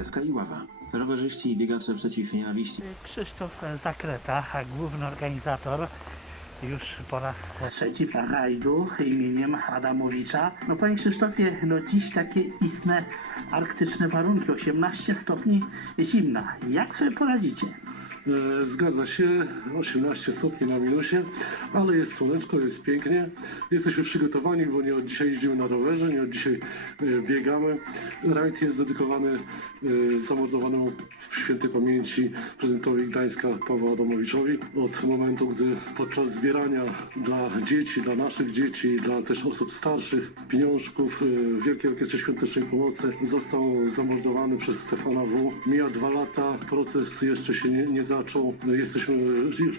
KSK Iława. Rowerzyści i biegacze przeciw nienawiści. Krzysztof Zakreta, główny organizator, już po raz trzeci rajdu imieniem Adamowicza. No panie Krzysztofie, no dziś takie istne arktyczne warunki, 18 stopni zimna. Jak sobie poradzicie? E, Zgadza się, 18 stopni na minusie, ale jest słoneczko, jest pięknie. Jesteśmy przygotowani, bo nie od dzisiaj jeździmy na rowerze, nie od dzisiaj e, biegamy. Rajd jest dedykowany e, zamordowanemu w świętej pamięci prezydentowi Gdańska Pawła Adamowiczowi. Od momentu, gdy podczas zbierania dla dzieci, dla naszych dzieci, dla też osób starszych pieniążków Wielkiej Orkiestry Świątecznej Pomocy został zamordowany przez Stefana W. Mija dwa lata, proces jeszcze się nie, nie zaczął. Jesteśmy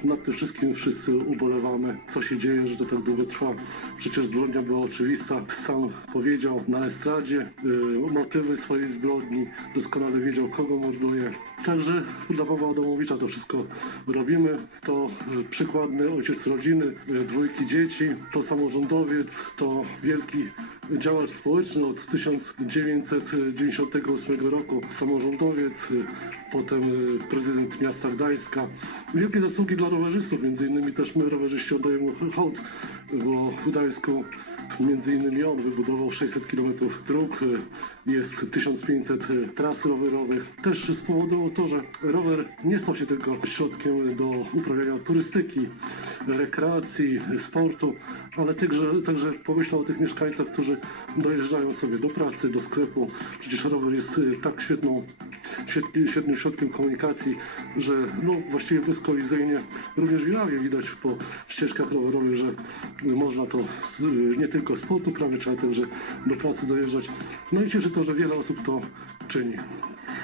nad tym wszystkim wszyscy ubolewamy, co się dzieje, że to tak długo trwa. Przecież zbrodnia była oczywista. Sam powiedział na estradzie y, motywy swojej zbrodni, doskonale wiedział, kogo morduje. Także dla Pawła Adamowicza to wszystko robimy. To y, przykładny ojciec rodziny, y, dwójki dzieci, to samorządowiec, to wielki działacz społeczny od 1998 roku, samorządowiec, potem y, prezydent miasta Gdańska. Wielkie zasługi dla rowerzystów, między innymi też my rowerzyści oddajemy hołd, bo w Gdańsku między innymi on wybudował 600 km dróg, jest 1500 tras rowerowych. Też spowodowało to, że rower nie stał się tylko środkiem do uprawiania turystyki, rekreacji, sportu, ale także, także pomyślał o tych mieszkańcach, którzy dojeżdżają sobie do pracy, do sklepu. Przecież rower jest y, tak świetną, świetnym środkiem komunikacji, że no, właściwie bezkolizyjnie również w widać po ścieżkach rowerowych, że można to y, tylko sport uprawiać, ale także do pracy dojeżdżać. No i cieszy to, że wiele osób to czyni.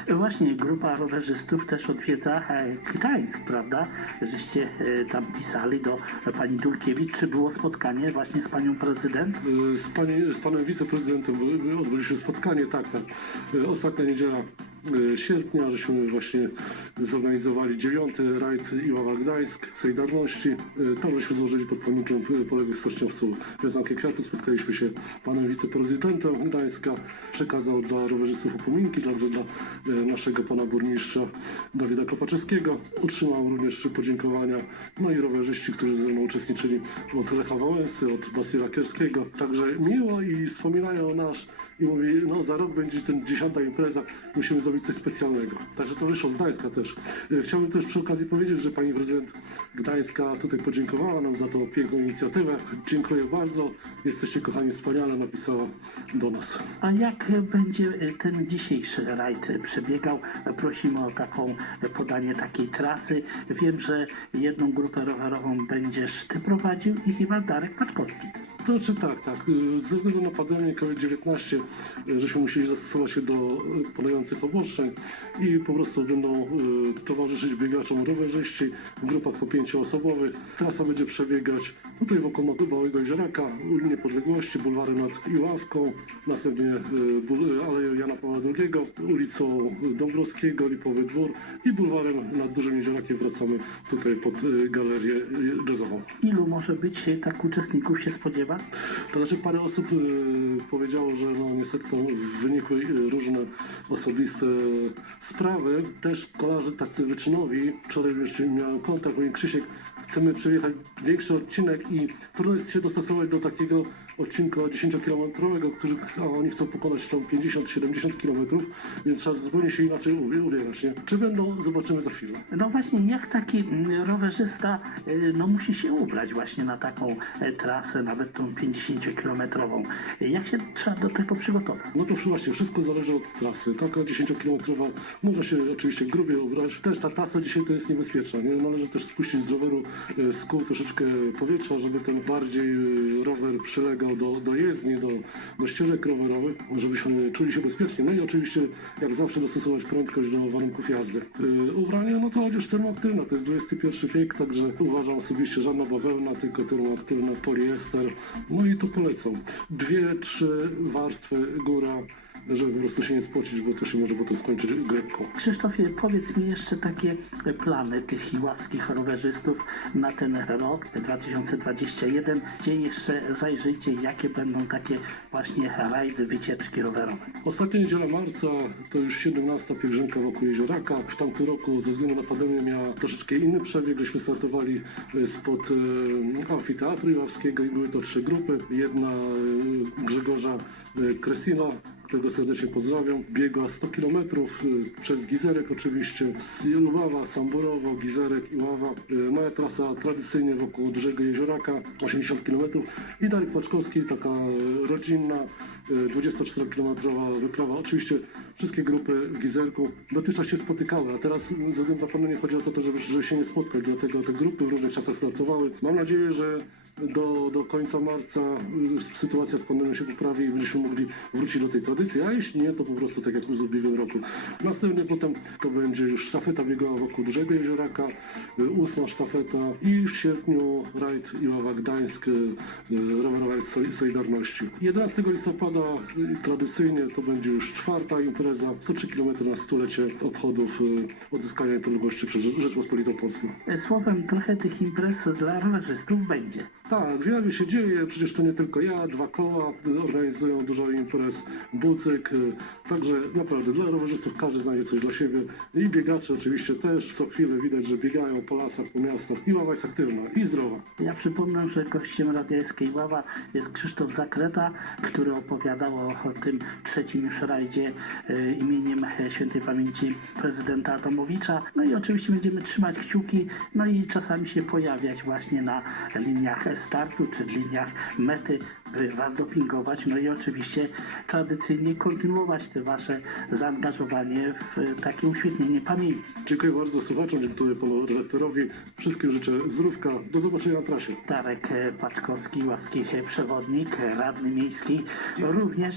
Właśnie grupa rowerzystów też odwiedza e, Gdańsk, prawda? Żeście e, tam pisali do pani Dulkiewicz. Czy było spotkanie właśnie z panią prezydent? Z, pani, z panem wiceprezydentem odbyliśmy spotkanie, tak, tak. Ostatnia niedziela sierpnia, żeśmy właśnie zorganizowali dziewiąty rajd Iława Gdańsk, Solidarności. Y, Tam żeśmy złożyli pod pomnikiem y, poległych stoczniowców wiązankę kwiatu. Spotkaliśmy się panem wiceprezydentem Gdańska. Przekazał dla rowerzystów upominki, także dla y, naszego pana burmistrza Dawida Kopaczewskiego. Otrzymał również podziękowania, no i rowerzyści, którzy ze mną uczestniczyli od Lecha Wałęsy, od Basyla Kierskiego. Także miło i wspominają o nas i mówi, no za rok będzie ten dziesiąta impreza, musimy zrobić coś specjalnego. Także to wyszło z Gdańska też. E, Chciałbym też przy okazji powiedzieć, że pani prezydent Gdańska tutaj podziękowała nam za tą piękną inicjatywę. Dziękuję bardzo. Jesteście kochani wspaniale, napisała do nas. A jak będzie e, ten dzisiejszy rajd przebiegał? Prosimy o taką e, podanie takiej trasy. Wiem, że jedną grupę rowerową będziesz ty prowadził i chyba Darek Paczkowski. Znaczy tak, tak. y, Ze względu na pandemię COVID-19 y, żeśmy musieli zastosować się do y, panujących obostrzeń i po prostu będą towarzyszyć biegaczom rowerzyści w grupach po pięcioosobowych. Trasa będzie przebiegać tutaj wokół Małego Jezioraka, u Niepodległości, bulwarem nad Iławką, następnie Aleją Jana Pawła II, ulicą Dąbrowskiego, Lipowy Dwór i bulwarem nad Dużym Jeziorakiem wracamy tutaj pod galerię jazzową. Ilu może być tak uczestników się spodziewa? To znaczy parę osób y, powiedziało, że no niestety wynikły y, różne osobiste sprawy. Też kolarze tacy wyczynowi, wczoraj już miałem kontakt, mówi Krzysiek, chcemy przejechać większy odcinek i trudno jest się dostosować do takiego odcinka 10-kilometrowego, który, a oni chcą pokonać tam 50-70 kilometrów, więc trzeba zupełnie się inaczej ubie- ubierać, nie? Czy będą? Zobaczymy za chwilę. No właśnie, jak taki mm, rowerzysta y, no, musi się ubrać właśnie na taką e, trasę, nawet tą 50-kilometrową? Jak się trzeba do tego przygotować? No to właśnie, wszystko zależy od trasy. Taka 10-kilometrowa można się oczywiście grubie ubrać. Też ta trasa dzisiaj to jest niebezpieczna. Nie? Należy też spuścić z roweru e, z kół troszeczkę powietrza, żeby ten bardziej e, rower przylegał do, do jezdni, do, do ścieżek rowerowych, żebyśmy czuli się bezpiecznie. No i oczywiście, jak zawsze, dostosować prędkość do warunków jazdy. E, Ubranie, no to odzież termoaktywna, to jest XXI wiek, także uważam osobiście żadna bawełna, tylko termoaktywna, poliester. No i to polecam. Dwie, trzy warstwy, góra, żeby po prostu się nie spocić, bo to się może potem skończyć grebką. Krzysztofie, powiedz mi jeszcze takie plany tych iławskich rowerzystów na ten rok 2021, gdzie jeszcze zajrzyjcie, jakie będą takie właśnie rajdy, wycieczki rowerowe. Ostatnia niedziela marca to już 17 pielgrzymka wokół Jezioraka. W tamtym roku ze względu na pandemię miała troszeczkę inny przebieg. Żeśmy startowali e, spod e, amfiteatru Iławskiego i były to trzy grupy. Jedna e, Grzegorza Kresina, którego serdecznie pozdrawiam. Biegła 100 km przez Gizerek oczywiście, z Lubawa, Samborowo, Gizerek, Iława. E, Moja trasa tradycyjnie wokół Dużego Jezioraka, 80 km. I Darek Paczkowski, taka rodzinna, 24-kilometrowa wyprawa. Oczywiście wszystkie grupy w Gizerku dotychczas się spotykały, a teraz ze względu na pandemię chodzi o to, żeby, żeby się nie spotkać, dlatego te grupy w różnych czasach startowały. Mam nadzieję, że do, do końca marca y, sytuacja z pandemią się poprawi i będziemy mogli wrócić do tej tradycji, a jeśli nie, to po prostu tak jak w ubiegłym roku. Następnie potem to będzie już sztafeta biegowa wokół Dużego Jezioraka, y, ósma sztafeta i w sierpniu rajd Iława Gdańsk, y, Sol- Solidarności. 11 listopada y, tradycyjnie to będzie już czwarta impreza, 103 km na stulecie obchodów y, odzyskania niepodległości przez Rzeczpospolitą Polską. Słowem, trochę tych imprez dla rowerzystów będzie. Tak, wiele się dzieje, przecież to nie tylko ja, dwa koła organizują dużo imprez, bucyk, y, także naprawdę dla rowerzystów każdy znajdzie coś dla siebie i biegacze oczywiście też, co chwilę widać, że biegają po lasach, po miastach i ława jest aktywna i zdrowa. Ja przypomnę, że gościem Radia Skiej Ława jest Krzysztof Zakreta, który opowiadał o, o tym trzecim już rajdzie e, imieniem e, świętej pamięci prezydenta Adamowicza. No i oczywiście będziemy trzymać kciuki, no i czasami się pojawiać właśnie na liniach startu czy liniach mety, by Was dopingować, no i oczywiście tradycyjnie kontynuować te Wasze zaangażowanie w e, takie uświetnienie pamięci. Dziękuję bardzo słuchaczom, dziękuję panu redaktorowi, wszystkim życzę zdrówka, do zobaczenia na trasie. Darek e, Paczkowski, ławski e, przewodnik, radny miejski, również,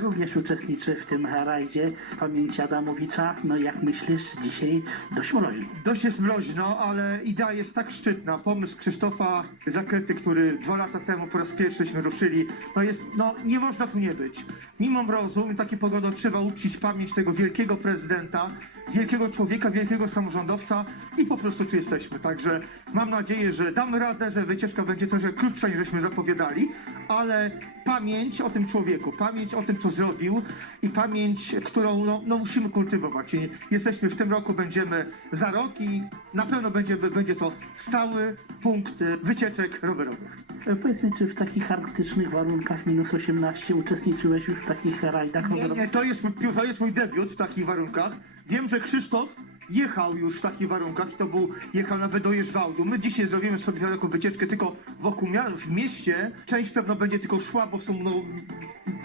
również uczestniczy w tym rajdzie pamięci Adamowicza. No jak myślisz, dzisiaj dość mroźno. Dość jest mroźno, ale idea jest tak szczytna. Pomysł Krzysztofa Zakrety, który dwa lata temu po raz pierwszyśmy ruszyli, no jest, no nie można tu nie być. Mimo mrozu, mimo takiej pogody trzeba uczcić pamięć tego wielkiego prezydenta, wielkiego człowieka, wielkiego samorządowca i po prostu tu jesteśmy. Także mam nadzieję, że damy radę, że wycieczka będzie trochę krótsza niż żeśmy zapowiadali, ale pamięć o tym człowieku, pamięć o tym, co zrobił i pamięć, którą no, no musimy kultywować. I jesteśmy w tym roku, będziemy za rok i na pewno będzie, będzie to stały punkt wycieczek rowerowych. E, Powiedz mi, czy w takich arktycznych warunkach minus 18 uczestniczyłeś już w takich rajdach Nie, nie, to jest, mój- to jest mój debiut w takich warunkach. Wiem, że Krzysztof jechał już w takich warunkach i to był, jechał nawet do Jeżwałdu. My dzisiaj zrobimy sobie taką wycieczkę tylko wokół mia- w mieście. Część pewno będzie tylko szła, bo są no,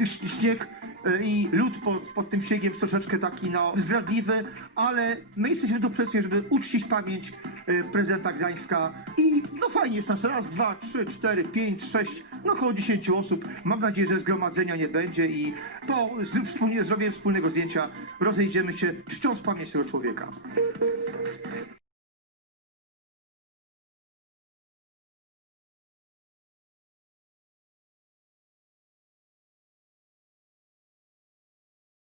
ś- śnieg e, i lód pod, pod tym śniegiem jest troszeczkę taki no, zdradliwy, ale my jesteśmy tu wszystkim, żeby uczcić pamięć prezydenta Gdańska i no fajnie jest nasz raz, dwa, trzy, cztery, pięć, sześć, no około 10 osób. Mam nadzieję, że zgromadzenia nie będzie i po z- wspólnie, zrobieniu wspólnego zdjęcia rozejdziemy się czcząc pamięć tego człowieka.